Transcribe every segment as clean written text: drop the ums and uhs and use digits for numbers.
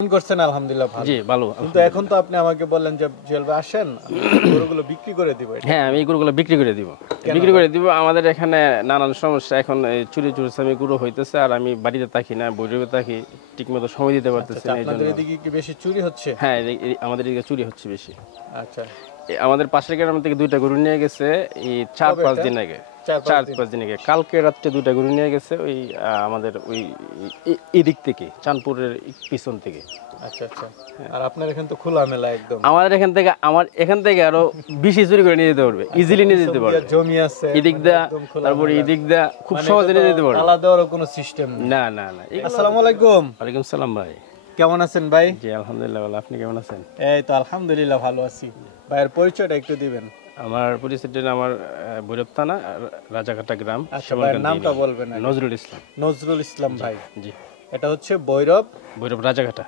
করছেন আলহামদুলিল্লাহ ভালো। জি ভালো। কিন্তু এখন তো আপনি আমাকে বললেন যে জুয়েল ভাই আসেন গরুগুলো বিক্রি করে দিব। হ্যাঁ আমি এই গরুগুলো বিক্রি করে দিব। আমাদের এখানে নানান সমস্যা, এখন চুরি চুরসামি গরু হইতেছে, আর আমি বাড়িতে থাকি না, বৈরবে থাকি, ঠিকমতো সময় দিতে পারতেছি না। আপনাদের এদিকে কি বেশি চুরি হচ্ছে? হ্যাঁ আমাদের এদিকে চুরি হচ্ছে বেশি। আচ্ছা, আমাদের পাশের গ্রাম থেকে 2টা গরু নিয়ে গেছে এই 4-5 দিন আগে। 4-5 দিন আগে কালকে রাত্রে 2টা গরু নিয়ে গেছে ওই আমাদের ওই এদিক থেকে, চাঁদপুরের পিছন থেকে। আচ্ছা আচ্ছা। আর আপনার এখানে তো খোলা মেলা একদম। আমার এখান থেকে আরো বেশি চুরি করে নিয়ে যেতে পারবে, ইজিলি নিয়ে যেতে পারবে। জমি আছে এদিক দা, তারপরে এদিক দা খুব সহজে নিয়ে যেতে পারবে। তালা দেওয়ার কোনো সিস্টেম নেই। না। আসসালামু আলাইকুম। ওয়ালাইকুম সালাম ভাই, কেমন আছেন ভাই? জি আলহামদুলিল্লাহ ভালো। আপনি কেমন আছেন? এই তো আলহামদুলিল্লাহ ভালো আছি। ভাইয়ের পরিচয়টা একটু দিবেন। আমার পরিচয়টা আমার ভৈরব থানা, রাজাঘাটা গ্রাম। আচ্ছা ভাইয়ের নামটা বলবেন? নজরুল ইসলাম। নজরুল ইসলাম ভাই। জি। এটা হচ্ছে ভৈরব রাজাঘাটা,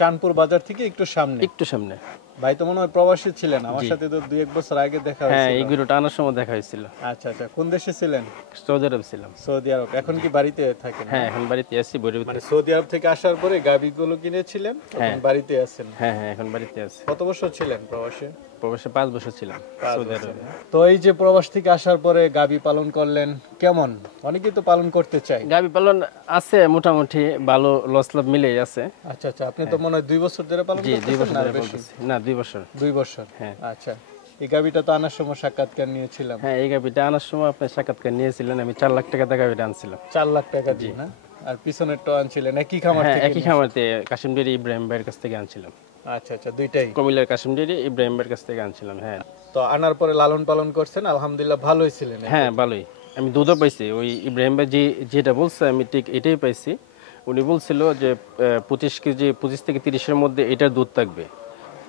চাঁদপুর বাজার থেকে একটু সামনে। ভাই তো মনে হয় প্রবাসী ছিলেন, আমার সাথে তো 2-1 বছর আগে দেখা হয়েছিল। হ্যাঁ এই গরুটা আনার সময় দেখা হয়েছিল। আচ্ছা আচ্ছা। কোন দেশে ছিলেন? সৌদি আরব ছিলাম। সৌদি আরব। এখন কি বাড়িতে থাকেন? হ্যাঁ এখন বাড়িতে আছি। মানে সৌদি আরব থেকে আসার পরে গাভীগুলো কিনেছিলেন, এখন বাড়িতে আছেন? হ্যাঁ এখন বাড়িতে আছি। কত বছর ছিলেন প্রবাসে? 5 বছর ছিলাম সৌদি আরবে। তো এই যে প্রবাস থেকে আসার পরে গাভী পালন করলেন, কেমন? অনেকেই তো পালন করতে চায়। গাভী পালন আছে মোটামুটি ভালো, লস লাভ মিলেই আছে। আচ্ছা আচ্ছা। আপনি তো মনে হয় 2 বছর ধরে পালন করতেছেন? 2 বছর ধরে বলতেছি। না 2 বছর। 2 বছর। হ্যাঁ। আচ্ছা। এই গাভীটা তো আনার সময় সাক্ষাৎকার নিয়েছিলাম। হ্যাঁ এই গাভীটা আনার সময় আপনি সাক্ষাৎকার নিয়েছিলেন, আমি 4 লাখ টাকা দিয়ে গাভীটা আনছিলাম। 4 লাখ টাকা দিয়ে না? আর পিছনেরটা আনছিলেন একই খামার থেকে? একই খামার থেকে, কাশিম ডেইরি ইব্রাহিম ভাইয়ের কাছ থেকে আনছিলাম। আচ্ছা আচ্ছা। দুইটাই কুমিল্লার কাশিম ডেইরি ইব্রাহিম ভাইয়ের কাছ থেকে আনছিলাম। হ্যাঁ। তো আনার পরে লালন পালন করছেন, আলহামদুলিল্লাহ ভালোই ছিলেন? হ্যাঁ ভালোই। আমি দুধও পাইছি, ওই ইব্রাহিম ভাই যেটা বলছে আমি ঠিক এটাই পাইছি। উনি বলছিল যে 25 থেকে 30-এর মধ্যে এটার দুধ থাকবে।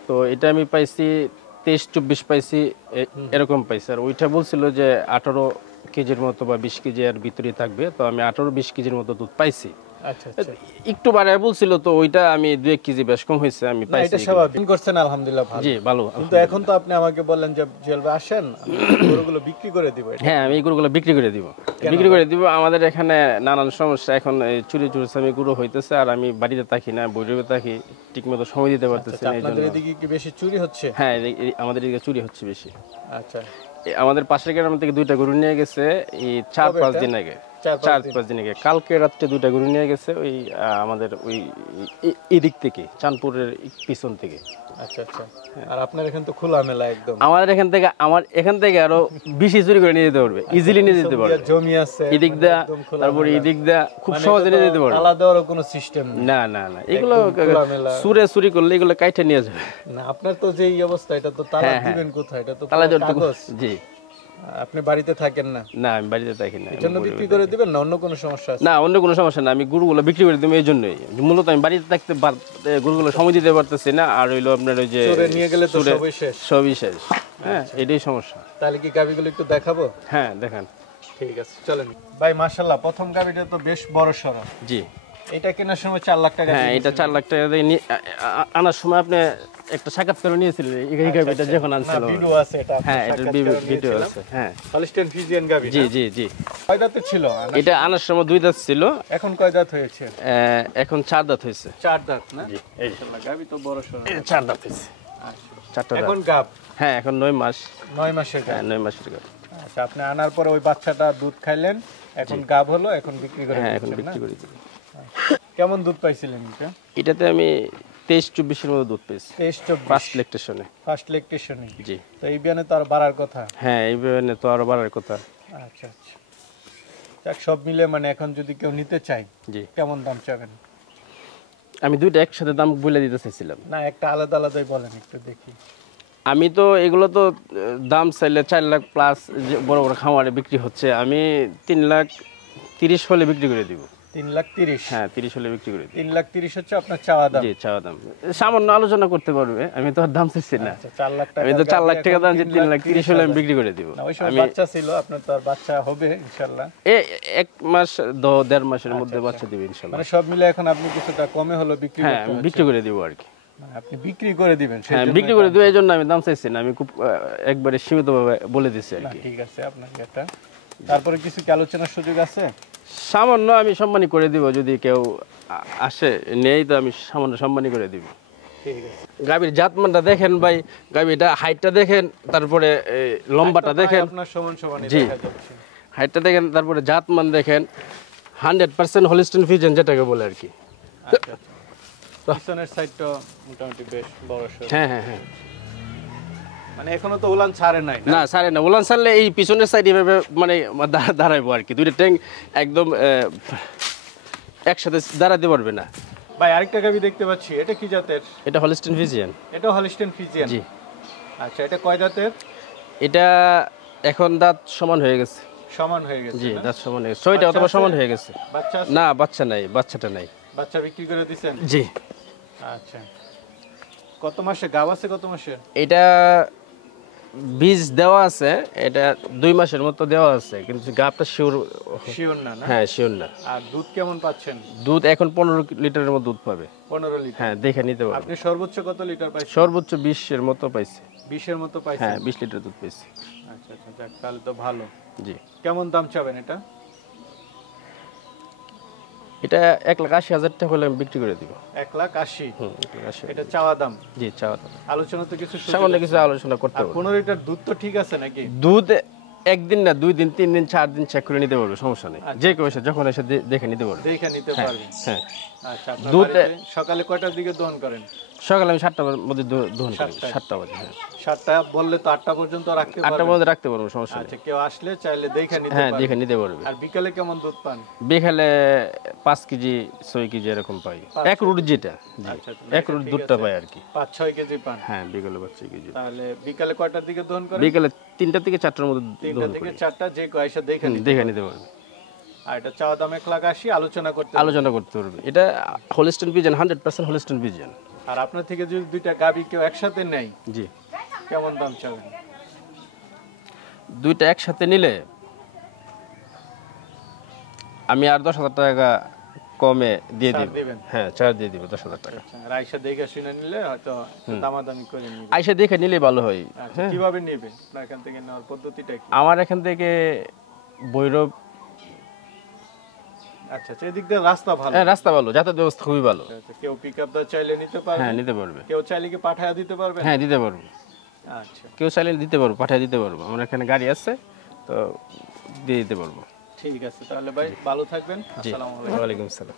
তো এটা আমি পাইছি 23-24 পাইছি, এরকম পাইছি। আর ওইটা বলছিল যে 18 কেজির মতো বা 20 কেজি এর ভিতরে থাকবে। তো আমি 18-20 কেজির মতো দুধ পাইছি। আচ্ছা আচ্ছা। একটু বাড়ায় বলছিল, তো ওইটা আমি 2-1 কেজি বেশ কম হয়েছে আমি পাইছি। এটা স্বাভাবিক করছেন আলহামদুলিল্লাহ ভালো। জি ভালো। কিন্তু এখন তো আপনি আমাকে বললেন যে জুয়েল ভাই আসেন গরুগুলো বিক্রি করে দিব। হ্যাঁ আমি এই গরুগুলো বিক্রি করে দিব। আমাদের এখানে নানান সমস্যা, এখন চুরি চুরসামি গরু হইতেছে, আর আমি বাড়িতে থাকি না, বৈরবে থাকি, ঠিকমতো সময় দিতে পারতেছি না। আপনাদের এদিকে কি বেশি চুরি হচ্ছে? হ্যাঁ আমাদের এদিকে চুরি হচ্ছে বেশি। আচ্ছা। আমাদের পাশের গ্রাম থেকে 2টা গরু নিয়ে গেছে এই 4-5 দিন আগে। 4-5 দিন আগে কালকে রাত্রে 2টা গরু নিয়ে গেছে ওই আমাদের ওই এদিক থেকে, চাঁদপুরের পিছন থেকে। আচ্ছা আচ্ছা। আর আপনার এখানে তো খোলা মেলা একদম। আমাদের এখান থেকে আরো বেশি চুরি করে নিয়ে যেতে পারবে, ইজিলি নিয়ে যেতে পারবে। জমি আছে এদিক দা, তারপরে এদিক দা খুব সহজে নিয়ে যেতে পারবে। তালা দেওয়ার কোনো সিস্টেম নেই? না এগুলো চুরি করলে এগুলো কাইটে নিয়ে যাবে। না আপনার তো যেই অবস্থা, এটা তো তালা দিবেন কোথায়? এটা তো তালা দেওয়ার কাগজ। জি। আপনি বাড়িতে থাকেন না? না আমি বাড়িতে থাকি না। এজন্য বিক্রি করে দিবেন না অন্য কোনো সমস্যা আছে? না অন্য কোনো সমস্যা না, আমি গরুগুলো বিক্রি করে দিব এই জন্যই। মূলত আমি বাড়িতে থাকতে গরুগুলো সময় দিতে পারতেছি না, আর হইলো আপনার ওই যে চোরে নিয়ে গেলে তো সবই শেষ। হ্যাঁ এটাই সমস্যা। তাহলে কি গাবিগুলো একটু দেখাবো? হ্যাঁ দেখান। ঠিক আছে চলেন ভাই। মাশাআল্লাহ প্রথম গাবিটা তো বেশ বড় সড়ো। জি। এটা কেনার সময় 4 লাখ টাকা? হ্যাঁ এটা 4 লাখ টাকা দিয়ে আনার সময় আপনি একটা সাক্ষাৎকার নিয়েছিলেন এই গাবিটা যখন আনছিল। ভিডিও আছে এটা? হ্যাঁ এটা ভিডিও আছে। হ্যাঁ হলিস্টিয়ান ফ্রিজিয়ান গাবি? জি। কয় দাঁত ছিল? এটা আনার সময় 2 দাঁত ছিল। এখন কয় দাঁত হয়েছে? এখন 4 দাঁত হয়েছে। 4 দাঁত না? জি। মাশাআল্লাহ গাবি তো বড় সড়ো। 4 দাঁত হয়েছে। 4টা দাঁত। এখন গাব? হ্যাঁ এখন 9 মাস। 9 মাসের গাব? হ্যাঁ 9 মাসের গাব। আচ্ছা। আপনি আনার পরে ওই বাচ্চাটা দুধ খাইলেন, এখন গাব হলো, এখন বিক্রি করে? হ্যাঁ এখন বিক্রি করে দিই। কেমন দুধ পাইছিলেন এটাতে? আমি 23-24 এর মতো দুধ পেয়েছি। 23-24 ফার্স্ট ল্যাকটেশনে। ফার্স্ট ল্যাকটেশনে? জি। তো এই বিয়ানে তো আর বাড়ার কথা? হ্যাঁ এই বিয়ানে তো আরো বাড়ার কথা। আচ্ছা আচ্ছা। যাক সব মিলে মানে এখন যদি কেউ নিতে চায়, জি, কেমন দাম চাবেন? আমি দুইটা একসাথে দাম বলে দিতে চাইছিলাম। না একটা আলাদা আলাদাই বলেন একটু দেখি। আমি তো এগুলো তো দাম চাইলে 4 লাখ প্লাস বড় বড় খামারে বিক্রি হচ্ছে, আমি 3,30,000 হলে বিক্রি করে দিব। 3,30,000? হ্যাঁ 30 হলে বিক্রি করে দিই। 3,30,000 হচ্ছে আপনার চাওয়া দাম? জি চাওয়া দাম। সামান্য আলোচনা করতে পারবে, আমি তো আর দাম চাইছি না। আচ্ছা 4 লাখ টাকা? আমি তো 4 লাখ টাকা দাম, 3,30,000 হলে আমি বিক্রি করে দিব। না ওই সময় বাচ্চা ছিল, আপনার তো আর বাচ্চা হবে ইনশাআল্লাহ? 1 মাস 1.5 মাসের মধ্যে বাচ্চা দিবে ইনশাআল্লাহ। মানে সব মিলে এখন আপনি কিছুটা কমে হলো বিক্রি করতে? হ্যাঁ বিক্রি করে দিব আর কি। মানে আপনি বিক্রি করে দিবেন? হ্যাঁ বিক্রি করে দিব, এই জন্য আমি দাম চাইছি না, আমি খুব একবারে সীমিতভাবে বলে দিচ্ছি আর কি। ঠিক আছে আপনাকে এটা। তারপরে কিছু কি আলোচনার সুযোগ আছে? সামান্য আমি সম্মানী করে দিব, যদি কেউ আসে নেই তো আমি সামান্য সম্মানী করে দিব। ঠিক আছে। গাভীর জাতমানটা দেখেন ভাই, গাভীটা হাইটটা দেখেন, তারপরে লম্বাটা দেখেন, আপনার সমান সমানই জি। দেখা যাচ্ছে। হাইটটা দেখেন, তারপরে জাতমান দেখেন, 100% হলিস্টিন ফ্রিজিয়ান যেটাকে বলে আর কি। আচ্ছা, আচ্ছা। পিছনের সাইডটা মোটামুটি বেশ বড় সড়। হ্যাঁ হ্যাঁ হ্যাঁ, মানে এখনো তো উলান ছাড়ে নাই না ছাড়ে না, উলান ছাড়লে এই পিছনের সাইড এভাবে মানে দাঁড়াইবো আর কি, দুইটা ট্যাঙ্ক একদম একসাথে দাঁড়াতে পারবে না। ভাই আরেকটা গাভী দেখতে পাচ্ছি, এটা কি জাতের? এটা হলিস্টিন ফ্রিজিয়ান। এটা হলিস্টিয়ান ফ্রিজিয়ান। জি। আচ্ছা, এটা কয় দাঁতের? এটা এখন দাঁত সমান হয়ে গেছে। সমান হয়ে গেছে জি, না? দাঁত সমান হয়ে গেছে, ছয়টা বাচ্চা অথবা আছে? সমান হয়ে গেছে। বাচ্চা আছে? না বাচ্চা নাই, বাচ্চাটা নাই। বাচ্চা বিক্রি করে দিছেন? জি। আচ্ছা, কত মাসে গাব আছে? কত মাসে? এটা বীজ দেওয়া আছে, এটা 2 মাসের মতো দেওয়া আছে, কিন্তু গাবটা শিওর শিওর না? না, হ্যাঁ শিওর না। আর দুধ কেমন পাচ্ছেন? দুধ এখন 15 লিটারের মতো দুধ পাবে। 15 লিটার? হ্যাঁ দেখে নিতে পারবে। আপনি সর্বোচ্চ কত লিটার পাইছেন? সর্বোচ্চ 20 এর মতো পাইছে। 20 এর মতো পাইছেন? হ্যাঁ 20 লিটার দুধ পাইছে। আচ্ছা আচ্ছা, যাক তাহলে তো ভালো। জি। কেমন দাম চাবেন এটা? এটা 1,80,000 টাকা হলে আমি বিক্রি করে দিব। 1,80,000? 1,80,000। এটা চাওয়া দাম? জি চাওয়া দাম। আলোচনা তো কিছু সুযোগ সামান্য আছে? কিছু আলোচনা করতে আর হবে। 15 লিটার দুধ তো ঠিক আছে নাকি? দুধ একদিন না 2 দিন 3 দিন 4 দিন চেক করে নিতে পারবে, সমস্যা নেই। যে কেউ এসে যখন এসে দেখে নিতে পারবে। দেখে নিতে পারবেন? হ্যাঁ। আচ্ছা, আপনার দুধ বাড়িতে সকালে কয়টার দিকে দহন করেন? সকালে আমি 7টার মধ্যে দোহন করি। 7টা বাজে। হ্যাঁ 7টা বললে তো 8টা পর্যন্ত রাখতে 8টার পারবেন? মধ্যে রাখতে পারবো, সমস্যা নেই। আচ্ছা, কেউ আসলে চাইলে দেখে নিতে হ্যাঁ পারবে? দেখে নিতে পারবে। আর বিকালে কেমন দুধ পান? বিকালে 5 কেজি 6 কেজি এরকম পাই, এক রুট যেটা। জি, আচ্ছা, আচ্ছা, এক রুট দুধটা পাই আর কি। 5-6 কেজি পান? হ্যাঁ বিকালে 5 কেজি। তাহলে বিকালে কয়টার দিকে দহন করেন? বিকালে 3টা থেকে 4টার মধ্যে 3টা দোহন থেকে করি। 4টা, যে কেউ এসে দেখে নিতে দেখে পারবে। নিতে পারবে। আর এটা চাওয়া দাম 1,80,000, আলোচনা করতে হবে। আলোচনা করতে পারবে। এটা হলিস্টিন ফ্রিজিয়ান, 100% হলিস্টিন ফ্রিজিয়ান। আর আপনার থেকে যদি দুইটা গাভী কেউ একসাথে নেয়, জি। কেমন দাম চাবেন? দুইটা একসাথে নিলে আমি আর 10,000 টাকা কমে দিয়ে ছাড় দিব। দিবেন? হ্যাঁ ছাড় দিয়ে দিব 10,000 টাকা। আচ্ছা, আর আইসা দেখে শুনে নিলে হয়তো দামাদামি করে নিবে। আইসা দেখে নিলে ভালো হয়। আচ্ছা, কিভাবে নিবে? আপনার এখান থেকে নেওয়ার পদ্ধতিটা কি? আমার এখান থেকে ভৈরব, আচ্ছা আচ্ছা, এদিক দিয়ে রাস্তা ভালো? হ্যাঁ রাস্তা ভালো, যাতায়াত ব্যবস্থা খুবই ভালো। আচ্ছা, কেউ পিকআপ দা চাইলে নিতে পারবে? হ্যাঁ নিতে পারবে। কেউ চাইলে কি পাঠায়া দিতে পারবে? হ্যাঁ দিতে পারবো। আচ্ছা, কেউ চাইলে দিতে পারবো, পাঠিয়ে দিতে পারবো। আমার এখানে গাড়ি আছে, তো দিয়ে দিতে পারবো। ঠিক আছে। তাহলে ভাই ভালো থাকবেন। জি, আসসালামু আলাইকুম। ওয়ালাইকুম আসসালাম।